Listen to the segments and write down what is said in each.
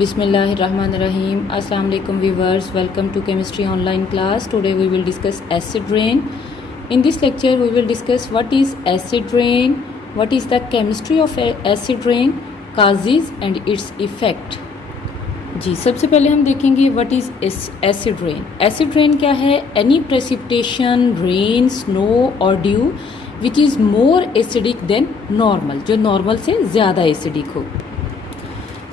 Bismillahirrahmanirrahim. Assalamu alaikum viewers. Welcome to chemistry online class. Today we will discuss acid rain. In this lecture we will discuss what is acid rain, what is the chemistry of acid rain, causes and its effect. जी सबसे पहले हम देखेंगे what is acid rain. Acid rain क्या है? Any precipitation, rain, snow और due which is more acidic then normal, जो normal से ज़्यादा एसिडिक हो.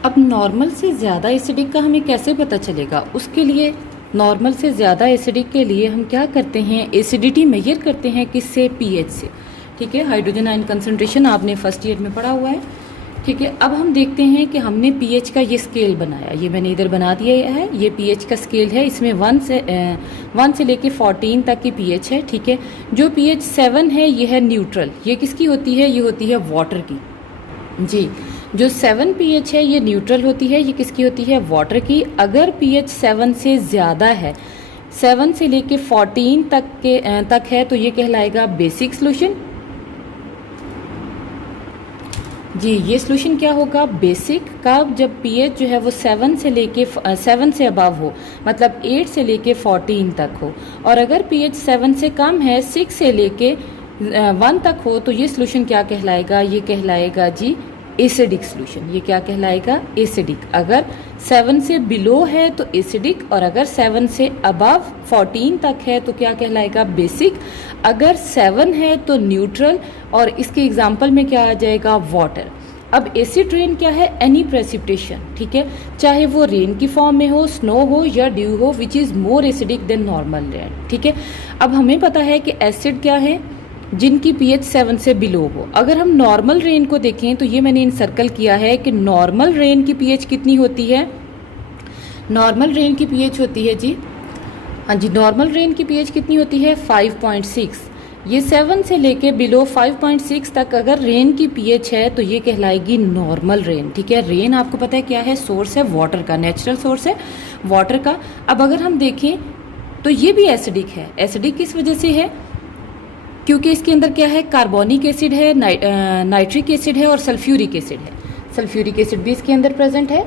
अब नॉर्मल से ज़्यादा एसिडिक का हमें कैसे पता चलेगा? उसके लिए नॉर्मल से ज़्यादा एसिडिक के लिए हम क्या करते हैं, एसिडिटी मेजर करते हैं किससे? पीएच से. ठीक है, हाइड्रोजन आयन कंसंट्रेशन आपने फर्स्ट ईयर में पढ़ा हुआ है. ठीक है, अब हम देखते हैं कि हमने पीएच का ये स्केल बनाया, ये मैंने इधर बना दिया है. ये पीएच का स्केल है, इसमें 1 से लेके 14 तक की पीएच है. ठीक है, जो पीएच 7 है ये है न्यूट्रल. ये किसकी होती है? ये होती है वाटर की. जी, जो 7 पीएच है ये न्यूट्रल होती है. ये किसकी होती है? वाटर की. अगर पीएच 7 से ज़्यादा है, 7 से लेके 14 तक है, तो ये कहलाएगा बेसिक सोल्यूशन. जी, ये सोल्यूशन क्या होगा? बेसिक. कब? जब पीएच जो है वो 7 से अबव हो, मतलब 8 से लेके 14 तक हो. और अगर पीएच 7 से कम है, 6 से लेके 1 तक हो, तो ये सोल्यूशन क्या कहलाएगा? ये कहलाएगा जी एसिडिक सोल्यूशन. ये क्या कहलाएगा? एसिडिक. अगर 7 से बिलो है तो एसिडिक, और अगर 7 से अबव 14 तक है तो क्या कहलाएगा? बेसिक. अगर 7 है तो न्यूट्रल, और इसके एग्जांपल में क्या आ जाएगा? वाटर. अब एसिड रेन क्या है? Any precipitation. ठीक है, चाहे वो रेन की फॉर्म में हो, स्नो हो या ड्यू हो, which is more acidic then normal rain. ठीक है, अब हमें पता है कि एसिड क्या है? जिनकी पीएच 7 से बिलो हो. अगर हम नॉर्मल रेन को देखें तो ये मैंने इन सर्कल किया है कि नॉर्मल रेन की पीएच कितनी होती है? नॉर्मल रेन की पीएच होती है जी, हाँ जी, नॉर्मल रेन की पीएच कितनी होती है? 5.6. ये 7 से लेके बिलो 5.6 तक अगर रेन की पीएच है तो ये कहलाएगी नॉर्मल रेन. ठीक है, रेन आपको पता है क्या है? सोर्स है वाटर का, नेचुरल सोर्स है वाटर का. अब अगर हम देखें तो ये भी एसिडिक है. एसिडिक किस वजह से है? क्योंकि इसके अंदर क्या है? कार्बोनिक एसिड है, नाइट्रिक एसिड है और सल्फ्यूरिक एसिड है. सल्फ्यूरिक एसिड भी इसके अंदर प्रेजेंट है.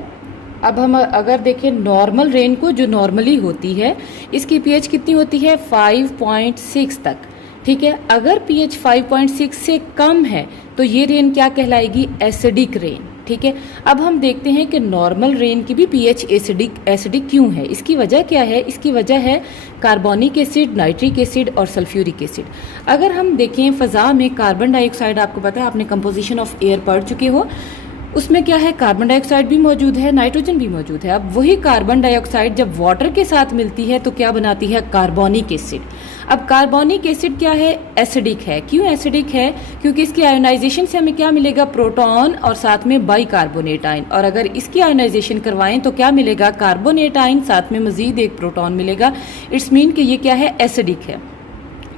अब हम अगर देखें नॉर्मल रेन को, जो नॉर्मली होती है, इसकी पीएच कितनी होती है? 5.6 तक. ठीक है, अगर पीएच 5.6 से कम है तो ये रेन क्या कहलाएगी? Acidic rain. ठीक है, अब हम देखते हैं कि नॉर्मल रेन की भी पीएच एसिडिक क्यों है. इसकी वजह क्या है? इसकी वजह है कार्बोनिक एसिड, नाइट्रिक एसिड और सल्फ्यूरिक एसिड. अगर हम देखें फ़ज़ा में कार्बन डाइऑक्साइड, आपको पता है, आपने कंपोजिशन ऑफ एयर पढ़ चुके हो, उसमें क्या है? कार्बन डाइऑक्साइड भी मौजूद है, नाइट्रोजन भी मौजूद है. अब वही कार्बन डाइऑक्साइड जब वाटर के साथ मिलती है तो क्या बनाती है? Carbonic acid. अब कार्बोनिक एसिड क्या है? एसिडिक है. क्यों एसिडिक है? क्योंकि इसकी आयोनाइजेशन से हमें क्या मिलेगा? प्रोटॉन और साथ में बाइकार्बोनेट आयन. और अगर इसकी आयोनाइजेशन करवाएं तो क्या मिलेगा? कार्बोनेट आयन, साथ में मजीद एक प्रोटॉन मिलेगा. इट्स मीन कि ये क्या है? एसिडिक है.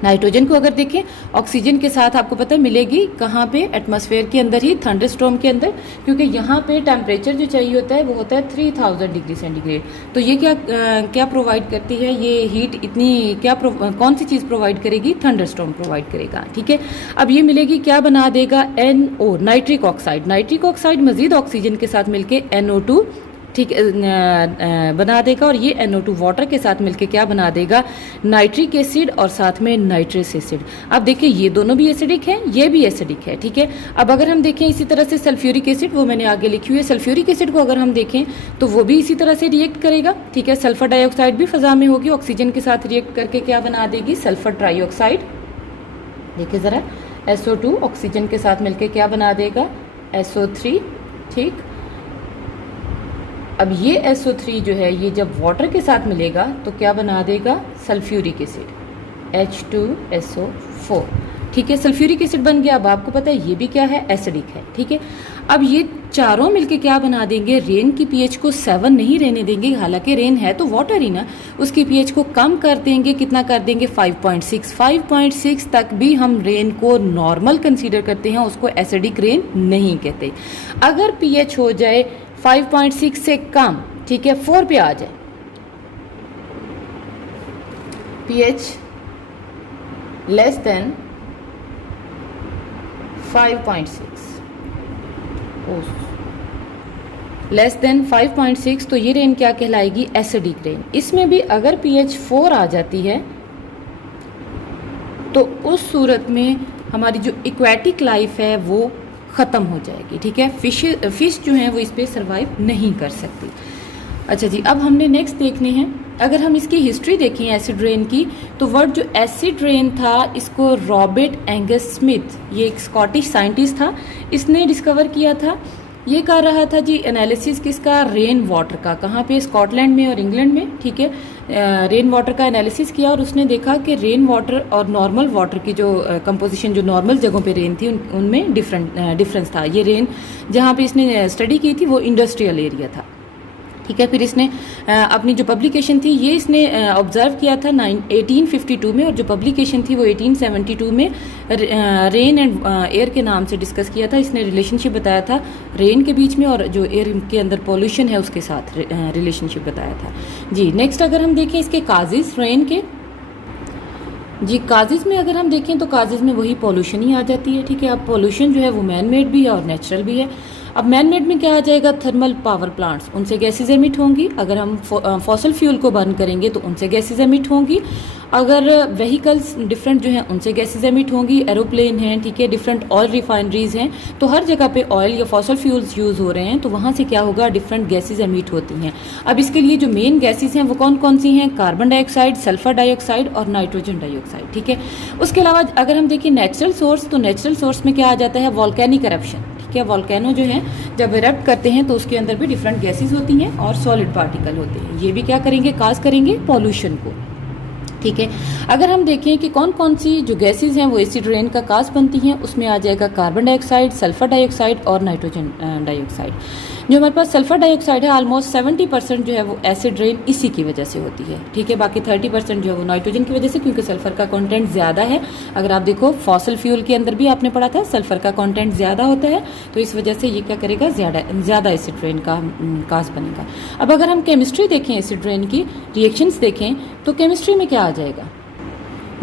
नाइट्रोजन को अगर देखें, ऑक्सीजन के साथ आपको पता है मिलेगी कहाँ पे? एटमॉस्फेयर के अंदर ही, थंडरस्टॉर्म के अंदर, क्योंकि यहाँ पे टेम्परेचर जो चाहिए होता है वो होता है 3000 डिग्री सेंटीग्रेड. तो ये क्या प्रोवाइड करती है? ये हीट इतनी कौन सी चीज़ प्रोवाइड करेगी? थंडरस्टॉर्म प्रोवाइड करेगा. ठीक है, अब ये मिलेगी, क्या बना देगा? NO, nitric oxide. Nitric oxide मजीद ऑक्सीजन के साथ मिलके NO2 ठीक बना देगा, और ये NO2 वाटर के साथ मिलके क्या बना देगा? नाइट्रिक एसिड और साथ में नाइट्रस एसिड. अब देखिए ये दोनों भी एसिडिक हैं, ये भी एसिडिक है. ठीक है, अब अगर हम देखें इसी तरह से सल्फ्यूरिक एसिड, वो मैंने आगे लिखी हुई है. सल्फ्यूरिक एसिड को अगर हम देखें तो वो भी इसी तरह से रिएक्ट करेगा. ठीक है, सल्फर डाइऑक्साइड भी फ़ज़ा में होगी, ऑक्सीजन के साथ रिएक्ट करके क्या बना देगी? Sulphur trioxide. देखिए ज़रा, SO2 ऑक्सीजन के साथ मिलके क्या बना देगा? SO3. ठीक, अब ये SO3 जो है, ये जब वाटर के साथ मिलेगा तो क्या बना देगा? Sulphuric acid, H2SO4. ठीक है, सल्फ्यूरिक एसिड बन गया. अब आपको पता है ये भी क्या है? एसिडिक है. ठीक है, अब ये चारों मिलके क्या बना देंगे? रेन की पीएच को 7 नहीं रहने देंगे, हालांकि रेन है तो वाटर ही ना, उसकी पीएच को कम कर देंगे. कितना कर देंगे? 5.6. 5.6 तक भी हम रेन को नॉर्मल कंसीडर करते हैं, उसको एसिडिक रेन नहीं कहते. अगर पीएच हो जाए 5.6 से कम, ठीक है, 4 पे आ जाए, pH less than 5.6, less than 5.6 तो ये रेन क्या कहलाएगी, एसिडिक रेन। इसमें भी अगर pH 4 आ जाती है तो उस सूरत में हमारी जो एक्वेटिक लाइफ है वो ख़त्म हो जाएगी, ठीक है। फिश जो हैं वो इस पर सर्वाइव नहीं कर सकती। अच्छा जी, अब हमने नेक्स्ट देखने हैं, अगर हम इसकी हिस्ट्री देखें एसिड रेन की, तो वर्ड जो एसिड रेन था इसको रॉबर्ट एंगस स्मिथ, ये एक स्कॉटिश साइंटिस्ट था, इसने डिस्कवर किया था। ये कर रहा था जी एनालिसिस किसका, रेन वाटर का, कहाँ पे, स्कॉटलैंड में और इंग्लैंड में, ठीक है। रेन वाटर का एनालिसिस किया और उसने देखा कि रेन वाटर और नॉर्मल वाटर की जो कंपोजिशन, जो नॉर्मल जगहों पे रेन थी उनमें डिफरेंस था। ये रेन जहाँ पे इसने स्टडी की थी वो इंडस्ट्रियल एरिया था, ठीक है। फिर इसने अपनी जो पब्लिकेशन थी ये इसने ऑब्जर्व किया था 1852 में, और जो पब्लिकेशन थी वो 1872 में रेन एंड एयर के नाम से डिस्कस किया था। इसने रिलेशनशिप बताया था रेन के बीच में और जो एयर के अंदर पॉल्यूशन है उसके साथ रिलेशनशिप बताया था जी। नेक्स्ट अगर हम देखें इसके काजेज रेन के, जी काजेज में अगर हम देखें तो काजेज में वही पॉल्यूशन ही आ जाती है, ठीक है। अब पॉल्यूशन जो है वो मैन मेड भी है और नेचुरल भी है। अब मैन मेड में क्या आ जाएगा, थर्मल पावर प्लांट्स, उनसे गैसेज एमिट होंगी। अगर हम फॉसल फ्यूल को बर्न करेंगे तो उनसे गैसेज एमिट होंगी। अगर व्हीकल्स डिफरेंट जो हैं उनसे गैसेज एमिट होंगी, एरोप्लेन हैं, ठीक है, डिफरेंट ऑयल रिफाइनरीज हैं, तो हर जगह पे ऑयल या फॉसल फ्यूल्स यूज़ हो रहे हैं तो वहाँ से क्या होगा, डिफरेंट गैसेज एमिट होती हैं। अब इसके लिए जो मेन गैसेज हैं वो कौन कौन सी हैं, कार्बन डाइऑक्साइड, सल्फर डाइऑक्साइड और नाइट्रोजन डाइऑक्साइड, ठीक है। उसके अलावा अगर हम देखें नेचुरल सोर्स, तो नेचुरल सोर्स में क्या आ जाता है, वॉल्केनिक करप्शन, ठीक है। वॉल्केनो जो है जब इरप्ट करते हैं तो उसके अंदर भी डिफरेंट गैसेज होती हैं और सॉलिड पार्टिकल होते हैं, ये भी क्या करेंगे, काज करेंगे पॉल्यूशन को, ठीक है। अगर हम देखें कि कौन कौन सी जो गैसेज हैं वो एसिड रेन का काज बनती हैं, उसमें आ जाएगा कार्बन डाइऑक्साइड, सल्फर डाइऑक्साइड और नाइट्रोजन डाइऑक्साइड। जो हमारे पास सल्फर डाइऑक्साइड है ऑलमोस्ट 70% जो है वो एसिड रेन इसी की वजह से होती है, ठीक है। बाकी 30% जो है वो नाइट्रोजन की वजह से, क्योंकि सल्फर का कंटेंट ज़्यादा है। अगर आप देखो फॉसल फ्यूल के अंदर भी आपने पढ़ा था सल्फर का कंटेंट ज़्यादा होता है, तो इस वजह से ये क्या करेगा, ज़्यादा एसिड रेन का काज बनेगा। अब अगर हम केमिस्ट्री देखें एसिड रेन की रिएक्शंस देखें तो केमिस्ट्री में क्या आ जाएगा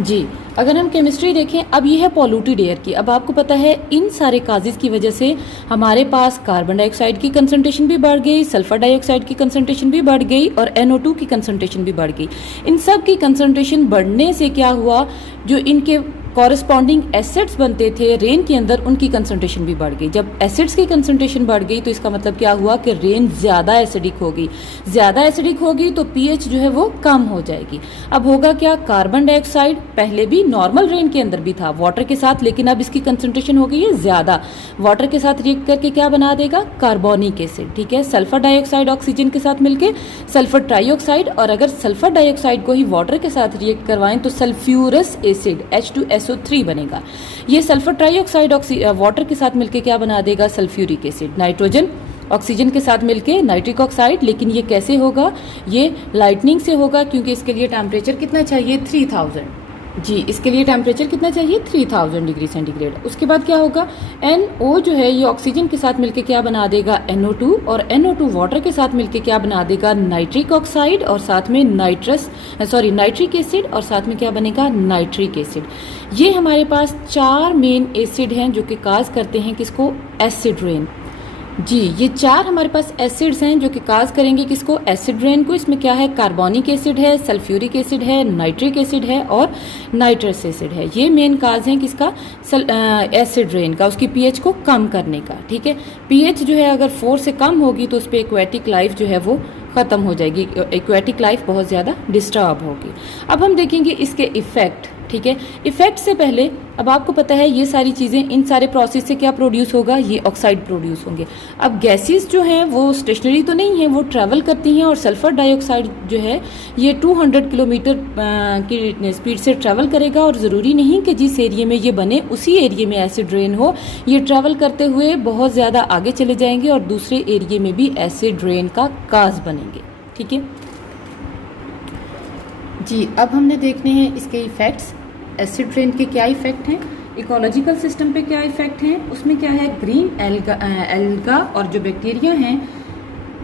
जी। अगर हम केमिस्ट्री देखें, अब ये है पॉल्यूटेड एयर की। अब आपको पता है इन सारे काजेज की वजह से हमारे पास कार्बन डाइऑक्साइड की कंसंट्रेशन भी बढ़ गई, सल्फर डाइऑक्साइड की कंसंट्रेशन भी बढ़ गई और NO2 की कंसंट्रेशन भी बढ़ गई। इन सब की कंसंट्रेशन बढ़ने से क्या हुआ, जो इनके कॉरेस्पॉन्डिंग एसिड्स बनते थे रेन के अंदर उनकी कंसंट्रेशन भी बढ़ गई। जब एसिड्स की कंसंट्रेशन बढ़ गई तो इसका मतलब क्या हुआ कि रेन ज़्यादा एसिडिक होगी। ज़्यादा एसिडिक होगी तो pH जो है वो कम हो जाएगी। अब होगा क्या, कार्बन डाइऑक्साइड पहले भी नॉर्मल रेन के अंदर भी था वाटर के साथ, लेकिन अब इसकी कंसंट्रेशन हो गई है ज़्यादा। वाटर के साथ रिएक्ट करके क्या बना देगा, कार्बोनिक एसिड, ठीक है। सल्फर डाइऑक्साइड ऑक्सीजन के साथ मिलकर सल्फर ट्राइऑक्साइड, और अगर सल्फर डाइऑक्साइड को ही वाटर के साथ रिएक्ट करवाएं तो सल्फ्यूरस एसिड H2SO3 बनेगा। ये सल्फर ट्राइऑक्साइड वाटर के साथ मिलकर क्या बना देगा, सल्फ्यूरिक एसिड। नाइट्रोजन ऑक्सीजन के साथ मिलके नाइट्रिक ऑक्साइड, लेकिन ये कैसे होगा, ये लाइटनिंग से होगा, क्योंकि इसके लिए टेम्परेचर कितना चाहिए, 3000 जी। इसके लिए टेम्परेचर कितना चाहिए, 3000 डिग्री सेंटीग्रेड। उसके बाद क्या होगा, NO जो है ये ऑक्सीजन के साथ मिलके क्या बना देगा, NO2, और NO2 वाटर के साथ मिलके क्या बना देगा, नाइट्रिक ऑक्साइड, और साथ में नाइट्रिक एसिड, और साथ में क्या बनेगा, नाइट्रिक एसिड। ये हमारे पास 4 मेन एसिड हैं जो कि काज करते हैं किसको, एसिड रेन जी। ये 4 हमारे पास एसिड्स हैं जो कि काज करेंगे किसको, एसिड रेन को। इसमें क्या है, कार्बोनिक एसिड है, सल्फ्यूरिक एसिड है, नाइट्रिक एसिड है और नाइट्रस एसिड है। ये मेन काज हैं किसका, एसिड रेन का, उसकी pH को कम करने का, ठीक है। pH जो है अगर 4 से कम होगी तो उस पर एक्वेटिक लाइफ जो है वो ख़त्म हो जाएगी, एक्वेटिक लाइफ बहुत ज़्यादा डिस्टर्ब होगी। अब हम देखेंगे इसके इफ़ेक्ट, ठीक है। इफेक्ट से पहले अब आपको पता है ये सारी चीज़ें, इन सारे प्रोसेस से क्या प्रोड्यूस होगा, ये ऑक्साइड प्रोड्यूस होंगे। अब गैसेस जो हैं वो स्टेशनरी तो नहीं है, वो ट्रैवल करती हैं, और सल्फर डाइऑक्साइड जो है ये 200 किलोमीटर की स्पीड से ट्रैवल करेगा, और ज़रूरी नहीं कि जिस एरिया में ये बने उसी एरिया में एसिड रेन हो। ये ट्रैवल करते हुए बहुत ज़्यादा आगे चले जाएंगे और दूसरे एरिया में भी एसिड रेन का काज बनेंगे, ठीक है जी। अब हमने देखने हैं इसके इफ़ेक्ट्स, एसिड रेन के क्या इफ़ेक्ट हैं, इकोलॉजिकल सिस्टम पे क्या इफ़ेक्ट हैं। उसमें क्या है, ग्रीन एल्गा और जो बैक्टीरिया हैं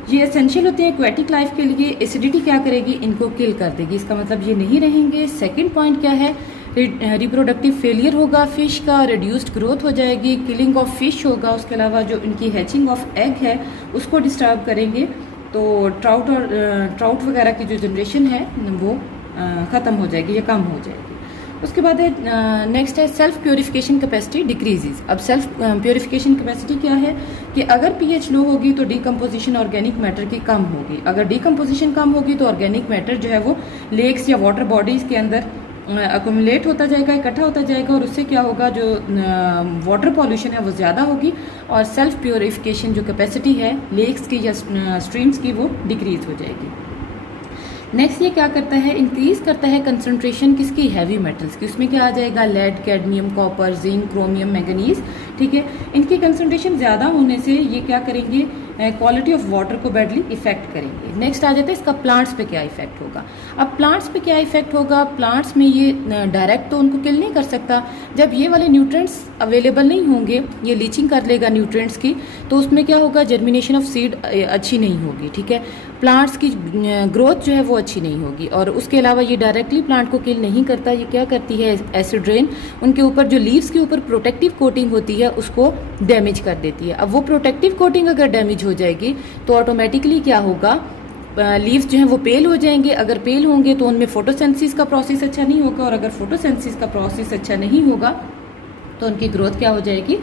ये एसेंशियल होते हैं एक्वेटिक लाइफ के लिए। एसिडिटी क्या करेगी, इनको किल कर देगी, इसका मतलब ये नहीं रहेंगे। सेकंड पॉइंट क्या है, रिप्रोडक्टिव फेलियर होगा फिश का, रिड्यूस्ड ग्रोथ हो जाएगी, किलिंग ऑफ फिश होगा, उसके अलावा जो इनकी हैचिंग ऑफ एग है उसको डिस्टर्ब करेंगे, तो ट्राउट वगैरह की जो जनरेशन है वो ख़त्म हो जाएगी या कम हो जाएगी। उसके बाद है नेक्स्ट है सेल्फ प्योरिफिकेशन कैपेसिटी डिक्रीजेज। अब सेल्फ प्योरिफिकेशन कैपेसिटी क्या है कि अगर पीएच लो होगी तो डिकम्पोजिशन ऑर्गेनिक मैटर की कम होगी, अगर डिकम्पोजिशन कम होगी तो ऑर्गेनिक मैटर जो है वो लेक्स या वाटर बॉडीज़ के अंदर अकोमुलेट होता जाएगा, इकट्ठा होता जाएगा, और उससे क्या होगा, जो वाटर पॉल्यूशन है वो ज़्यादा होगी और सेल्फ प्योरिफिकेशन जो कैपेसिटी है लेक्स की या स्ट्रीम्स की वो डिक्रीज हो जाएगी। नेक्स्ट ये क्या करता है, इंक्रीज करता है कंसंट्रेशन किसकी, हैवी मेटल्स की। उसमें क्या आ जाएगा, lead, cadmium, copper, zinc, chromium, manganese, ठीक है। इनकी कंसंट्रेशन ज़्यादा होने से ये क्या करेंगे, क्वालिटी ऑफ वाटर को बैडली इफेक्ट करेंगे। नेक्स्ट आ जाता है इसका प्लांट्स पे क्या इफेक्ट होगा। अब प्लांट्स पे क्या इफेक्ट होगा, प्लांट्स में ये डायरेक्ट तो उनको किल नहीं कर सकता, जब ये वाले न्यूट्रिएंट्स अवेलेबल नहीं होंगे, ये लीचिंग कर लेगा न्यूट्रिएंट्स की, तो उसमें क्या होगा, जर्मिनेशन ऑफ सीड अच्छी नहीं होगी, ठीक है। प्लांट्स की ग्रोथ जो है वो अच्छी नहीं होगी, और उसके अलावा ये डायरेक्टली प्लांट को किल नहीं करता, ये क्या करती है, एसिड रेन उनके ऊपर जो लीव्स के ऊपर प्रोटेक्टिव कोटिंग होती है उसको डैमेज कर देती है। अब वो प्रोटेक्टिव कोटिंग अगर डैमेज हो जाएगी तो ऑटोमेटिकली क्या होगा, लीव्स जो हैं वो पेल हो जाएंगे, अगर पेल होंगे तो उनमें फोटोसिंथेसिस का प्रोसेस अच्छा नहीं होगा, और अगर फोटोसिंथेसिस का प्रोसेस अच्छा नहीं होगा तो उनकी ग्रोथ क्या हो जाएगी,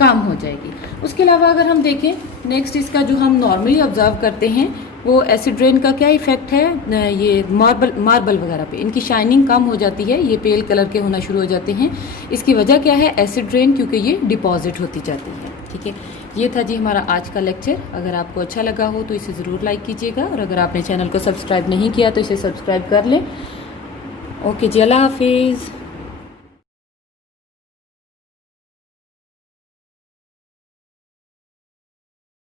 कम हो जाएगी। उसके अलावा अगर हम देखें नेक्स्ट इसका जो हम नॉर्मली ऑब्जर्व करते हैं वो एसिड रेन का क्या इफेक्ट है, ये मार्बल वगैरह पे इनकी शाइनिंग कम हो जाती है, ये पेल कलर के होना शुरू हो जाते हैं। इसकी वजह क्या है, एसिड रेन, क्योंकि ये डिपॉजिट होती जाती है, ठीक है। ये था जी हमारा आज का लेक्चर। अगर आपको अच्छा लगा हो तो इसे ज़रूर लाइक कीजिएगा, और अगर आपने चैनल को सब्सक्राइब नहीं किया तो इसे सब्सक्राइब कर लें। ओके जी, अल्लाह हाफिज़।